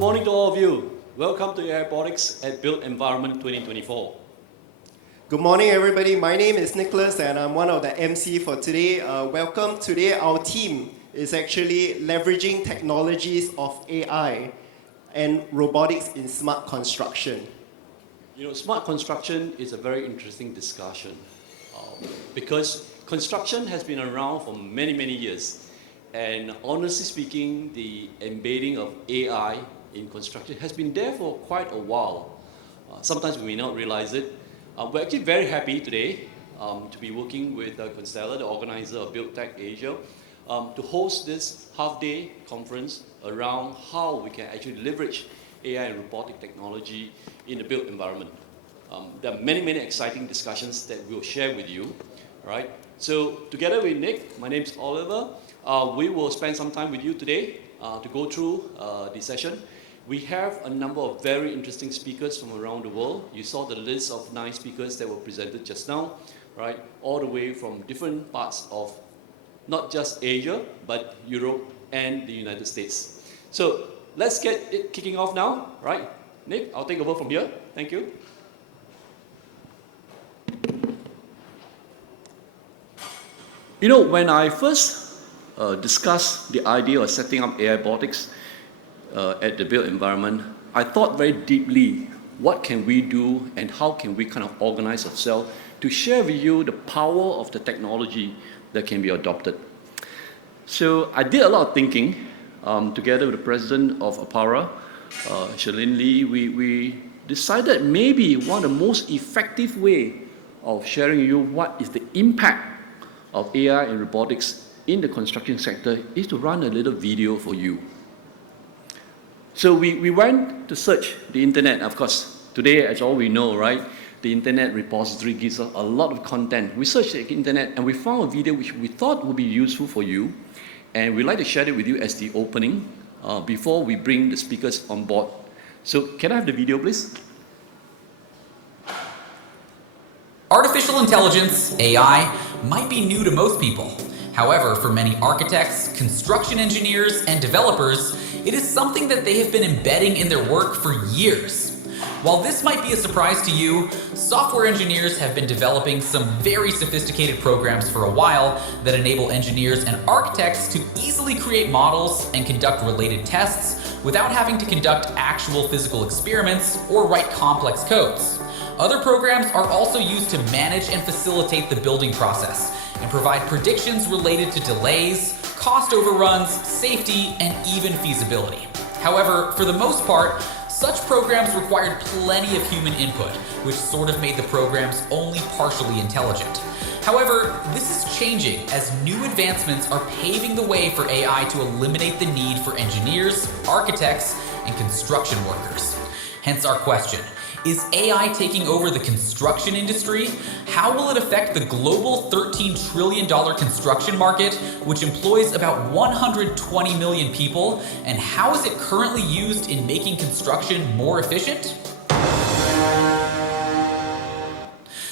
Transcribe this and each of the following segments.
Good morning to all of you. Welcome to AIBotics at Build Environment 2024. Good morning, everybody. My name is Nicholas, and I'm one of the MC for today. Welcome. Today, our team is actually leveraging technologies of AI and robotics in smart construction. You know, smart construction is a very interesting discussion because construction has been around for many, many years. And honestly speaking, the embedding of AI in construction has been there for quite a while. Sometimes we may not realize it. We're actually very happy today to be working with Constella, the organizer of BuildTech Asia, to host this half-day conference around how we can actually leverage AI and robotic technology in the built environment. There are many, many exciting discussions that we'll share with you. All right? So together with Nick, my name's Oliver, we will spend some time with you today to go through the session. We have a number of very interesting speakers from around the world. You saw the list of 9 speakers that were presented just now, right? All the way from different parts of not just Asia, but Europe and the United States. So let's get it kicking off now, right? Nick, I'll take over from here. Thank you. You know, when I first discussed the idea of setting up AIBotics at the built environment, I thought very deeply, what can we do and how can we kind of organize ourselves to share with you the power of the technology that can be adopted. So I did a lot of thinking together with the president of Apara, Shalin Lee. We decided maybe one of the most effective way of sharing with you what is the impact of AI and robotics in the construction sector is to run a little video for you. So we went to search the internet. Of course, today, as all we know, right, the internet repository gives us a lot of content. We searched the internet and we found a video which we thought would be useful for you, and we'd like to share it with you as the opening before we bring the speakers on board. So can I have the video, please? Artificial intelligence, AI, might be new to most people. However, for many architects, construction engineers, and developers, it is something that they have been embedding in their work for years. While this might be a surprise to you, software engineers have been developing some very sophisticated programs for a while that enable engineers and architects to easily create models and conduct related tests without having to conduct actual physical experiments or write complex codes. Other programs are also used to manage and facilitate the building process and provide predictions related to delays, cost overruns, safety, and even feasibility. However, for the most part, such programs required plenty of human input, which sort of made the programs only partially intelligent. However, this is changing as new advancements are paving the way for AI to eliminate the need for engineers, architects, and construction workers. Hence our question. Is AI taking over the construction industry? How will it affect the global $13 trillion construction market, which employs about 120 million people? And how is it currently used in making construction more efficient?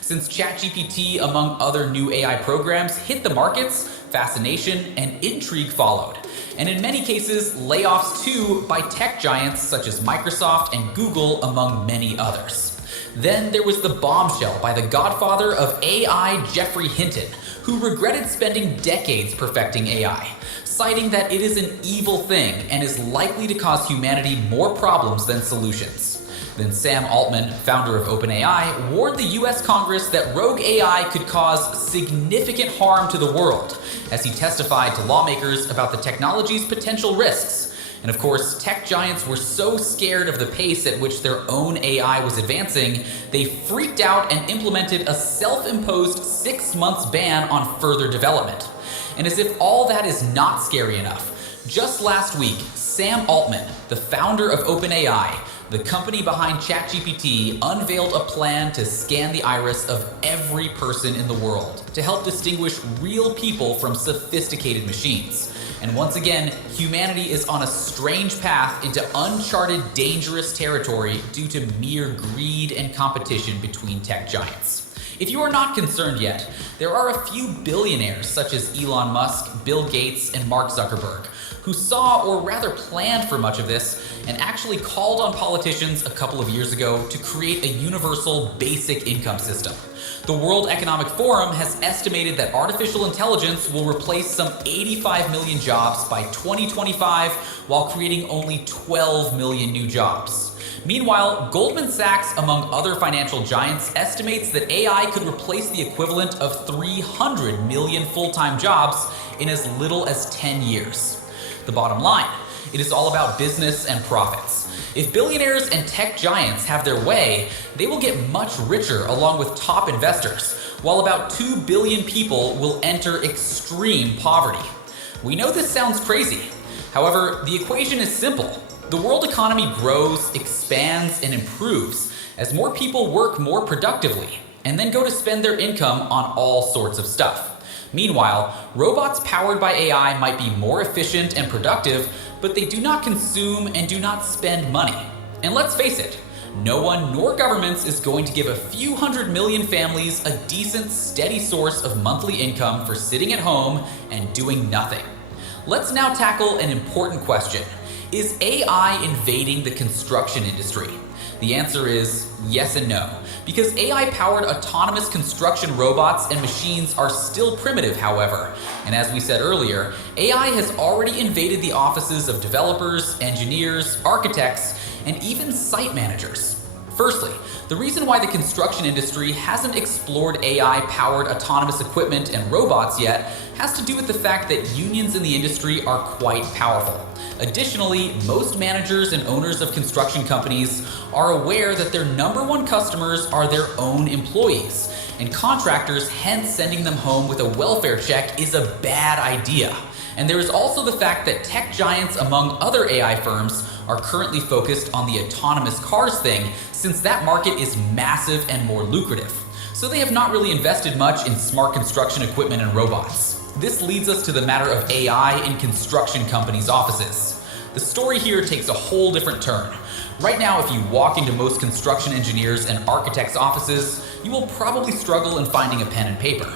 Since ChatGPT, among other new AI programs, hit the markets, fascination and intrigue followed. And in many cases, layoffs too by tech giants such as Microsoft and Google, among many others. Then there was the bombshell by the godfather of AI, Geoffrey Hinton, who regretted spending decades perfecting AI, citing that it is an evil thing and is likely to cause humanity more problems than solutions. Then Sam Altman, founder of OpenAI, warned the US Congress that rogue AI could cause significant harm to the world, as he testified to lawmakers about the technology's potential risks. And of course, tech giants were so scared of the pace at which their own AI was advancing, they freaked out and implemented a self-imposed 6 months ban on further development. And as if all that is not scary enough, just last week, Sam Altman, the founder of OpenAI, the company behind ChatGPT, unveiled a plan to scan the iris of every person in the world to help distinguish real people from sophisticated machines. And once again, humanity is on a strange path into uncharted, dangerous territory due to mere greed and competition between tech giants. If you are not concerned yet, there are a few billionaires such as Elon Musk, Bill Gates, and Mark Zuckerberg who saw, or rather planned for much of this, and actually called on politicians a couple of years ago to create a universal basic income system. The World Economic Forum has estimated that artificial intelligence will replace some 85 million jobs by 2025 while creating only 12 million new jobs. Meanwhile, Goldman Sachs, among other financial giants, estimates that AI could replace the equivalent of 300 million full-time jobs in as little as 10 years. The bottom line, it is all about business and profits. If billionaires and tech giants have their way, they will get much richer along with top investors, while about 2 billion people will enter extreme poverty. We know this sounds crazy. However, the equation is simple. The world economy grows, expands, and improves as more people work more productively and then go to spend their income on all sorts of stuff. Meanwhile, robots powered by AI might be more efficient and productive, but they do not consume and do not spend money. And let's face it, no one nor governments is going to give a few hundred million families a decent, steady source of monthly income for sitting at home and doing nothing. Let's now tackle an important question. Is AI invading the construction industry? The answer is yes and no, because AI-powered autonomous construction robots and machines are still primitive, however. And as we said earlier, AI has already invaded the offices of developers, engineers, architects, and even site managers. Firstly, the reason why the construction industry hasn't explored AI-powered autonomous equipment and robots yet has to do with the fact that unions in the industry are quite powerful. Additionally, most managers and owners of construction companies are aware that their #1 customers are their own employees, and contractors hence sending them home with a welfare check is a bad idea. And there is also the fact that tech giants, among other AI firms, are currently focused on the autonomous cars thing, since that market is massive and more lucrative. So they have not really invested much in smart construction equipment and robots. This leads us to the matter of AI in construction companies' offices. The story here takes a whole different turn. Right now, if you walk into most construction engineers and architects' offices, you will probably struggle in finding a pen and paper.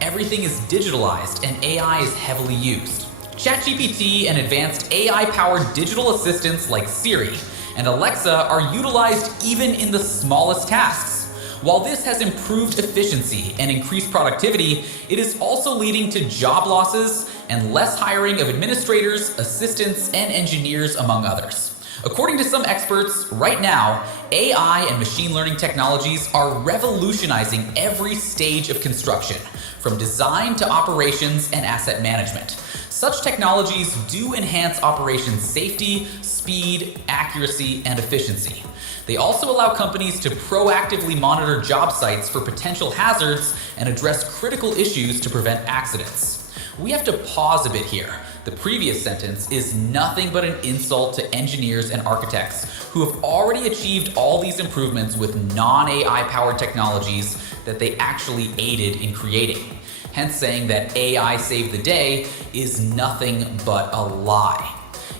Everything is digitalized and AI is heavily used. ChatGPT and advanced AI-powered digital assistants like Siri and Alexa are utilized even in the smallest tasks. While this has improved efficiency and increased productivity, it is also leading to job losses and less hiring of administrators, assistants, and engineers, among others. According to some experts, right now, AI and machine learning technologies are revolutionizing every stage of construction, from design to operations and asset management. Such technologies do enhance operations safety, speed, accuracy, and efficiency. They also allow companies to proactively monitor job sites for potential hazards and address critical issues to prevent accidents. We have to pause a bit here. The previous sentence is nothing but an insult to engineers and architects who have already achieved all these improvements with non-AI powered technologies that they actually aided in creating. Hence saying that AI saved the day is nothing but a lie.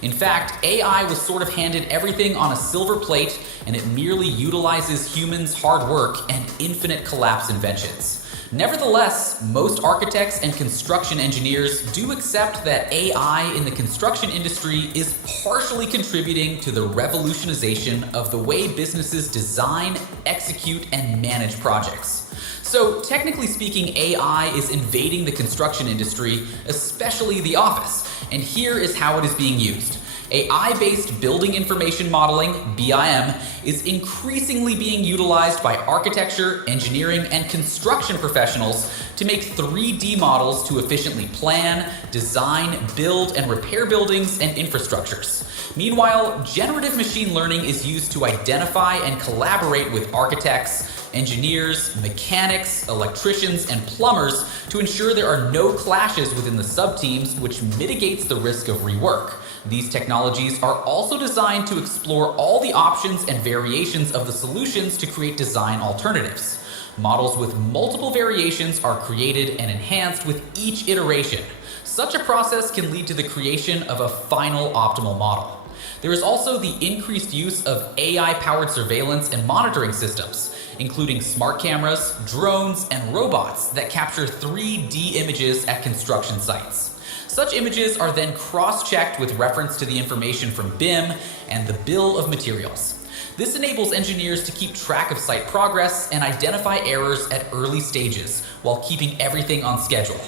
In fact, AI was sort of handed everything on a silver plate, and it merely utilizes humans' hard work and infinite collapse inventions. Nevertheless, most architects and construction engineers do accept that AI in the construction industry is partially contributing to the revolutionization of the way businesses design, execute, and manage projects. So technically speaking, AI is invading the construction industry, especially the office, and here is how it is being used. AI-based building information modeling, BIM, is increasingly being utilized by architecture, engineering, and construction professionals to make 3D models to efficiently plan, design, build, and repair buildings and infrastructures. Meanwhile, generative machine learning is used to identify and collaborate with architects, engineers, mechanics, electricians, and plumbers to ensure there are no clashes within the subteams, which mitigates the risk of rework. These technologies are also designed to explore all the options and variations of the solutions to create design alternatives. Models with multiple variations are created and enhanced with each iteration. Such a process can lead to the creation of a final optimal model. There is also the increased use of AI-powered surveillance and monitoring systems, including smart cameras, drones, and robots that capture 3D images at construction sites. Such images are then cross-checked with reference to the information from BIM and the bill of materials. This enables engineers to keep track of site progress and identify errors at early stages while keeping everything on schedule.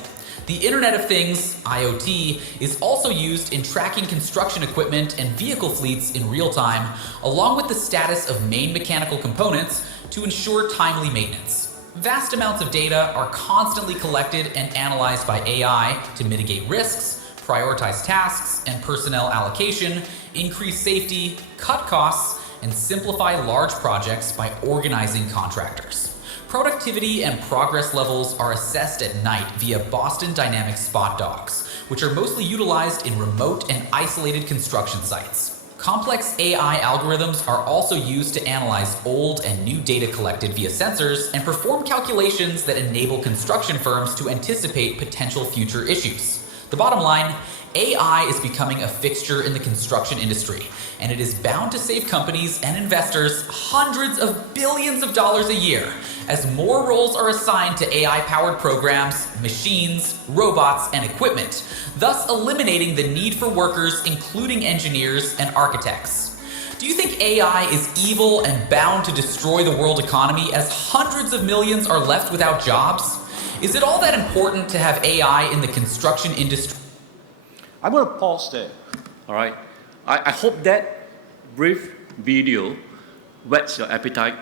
The Internet of Things, IoT, is also used in tracking construction equipment and vehicle fleets in real time, along with the status of main mechanical components to ensure timely maintenance. Vast amounts of data are constantly collected and analyzed by AI to mitigate risks, prioritize tasks and personnel allocation, increase safety, cut costs, and simplify large projects by organizing contractors. Productivity and progress levels are assessed at night via Boston Dynamics spot dogs, which are mostly utilized in remote and isolated construction sites. Complex AI algorithms are also used to analyze old and new data collected via sensors and perform calculations that enable construction firms to anticipate potential future issues. The bottom line, AI is becoming a fixture in the construction industry, and it is bound to save companies and investors hundreds of billions of dollars a year as more roles are assigned to AI-powered programs, machines, robots, and equipment, thus eliminating the need for workers, including engineers and architects. Do you think AI is evil and bound to destroy the world economy as hundreds of millions are left without jobs? Is it all that important to have AI in the construction industry? I'm going to pause there. All right. I hope that brief video whets your appetite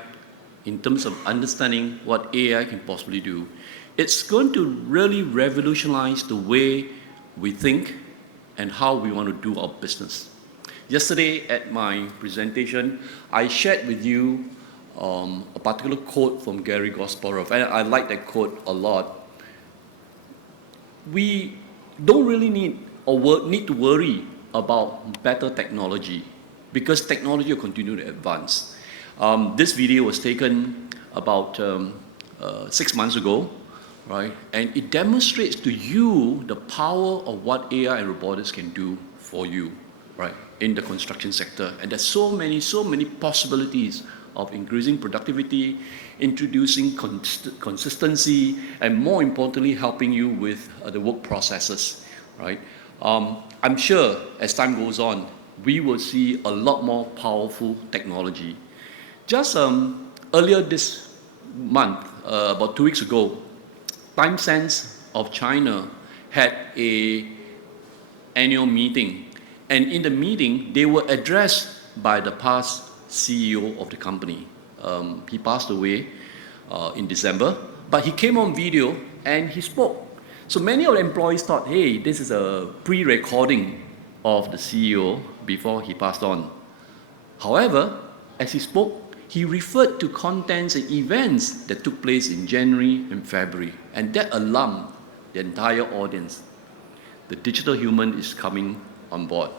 in terms of understanding what AI can possibly do. It's going to really revolutionize the way we think and how we want to do our business. Yesterday at my presentation, I shared with you a particular quote from Gary Kasparov, and I like that quote a lot. We don't really need to worry about better technology because technology will continue to advance. This video was taken about 6 months ago, right? And it demonstrates to you the power of what AI and robotics can do for you, right, in the construction sector. And there's so many possibilities of increasing productivity, introducing consistency, and more importantly, helping you with the work processes, right? I'm sure as time goes on, we will see a lot more powerful technology. Just earlier this month, about 2 weeks ago, TimeSense of China had an annual meeting. And in the meeting, they were addressed by the past CEO of the company. He passed away in December, but he came on video and he spoke. So many of the employees thought, hey, this is a pre-recording of the CEO before he passed on. However, as he spoke, he referred to contents and events that took place in January and February, and that alarmed the entire audience. The digital human is coming on board.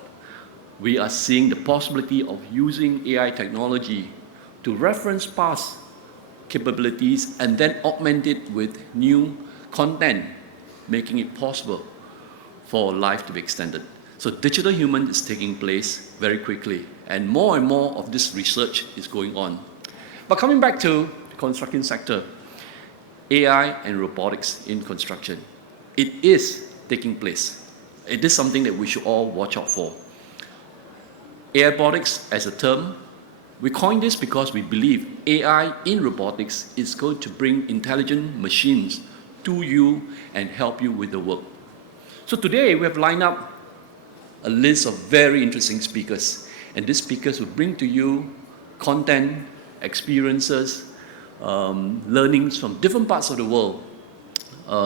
We are seeing the possibility of using AI technology to reference past capabilities and then augment it with new content, making it possible for life to be extended. So digital human is taking place very quickly, and more of this research is going on. But coming back to the construction sector, AI and robotics in construction, it is taking place. It is something that we should all watch out for. AIBotics as a term, we coined this because we believe AI in robotics is going to bring intelligent machines to you and help you with the work. So today we have lined up a list of very interesting speakers, and these speakers will bring to you content, experiences, learnings from different parts of the world.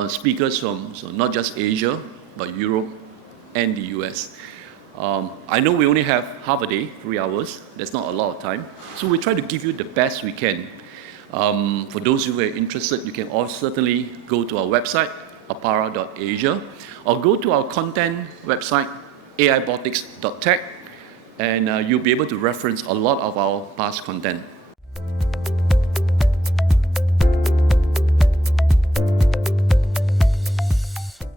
Speakers from not just Asia, but Europe and the US. I know we only have half a day, 3 hours. That's not a lot of time. So we try to give you the best we can. For those who are interested, you can also certainly go to our website, apara.asia, or go to our content website, AIBotics.tech, and you'll be able to reference a lot of our past content.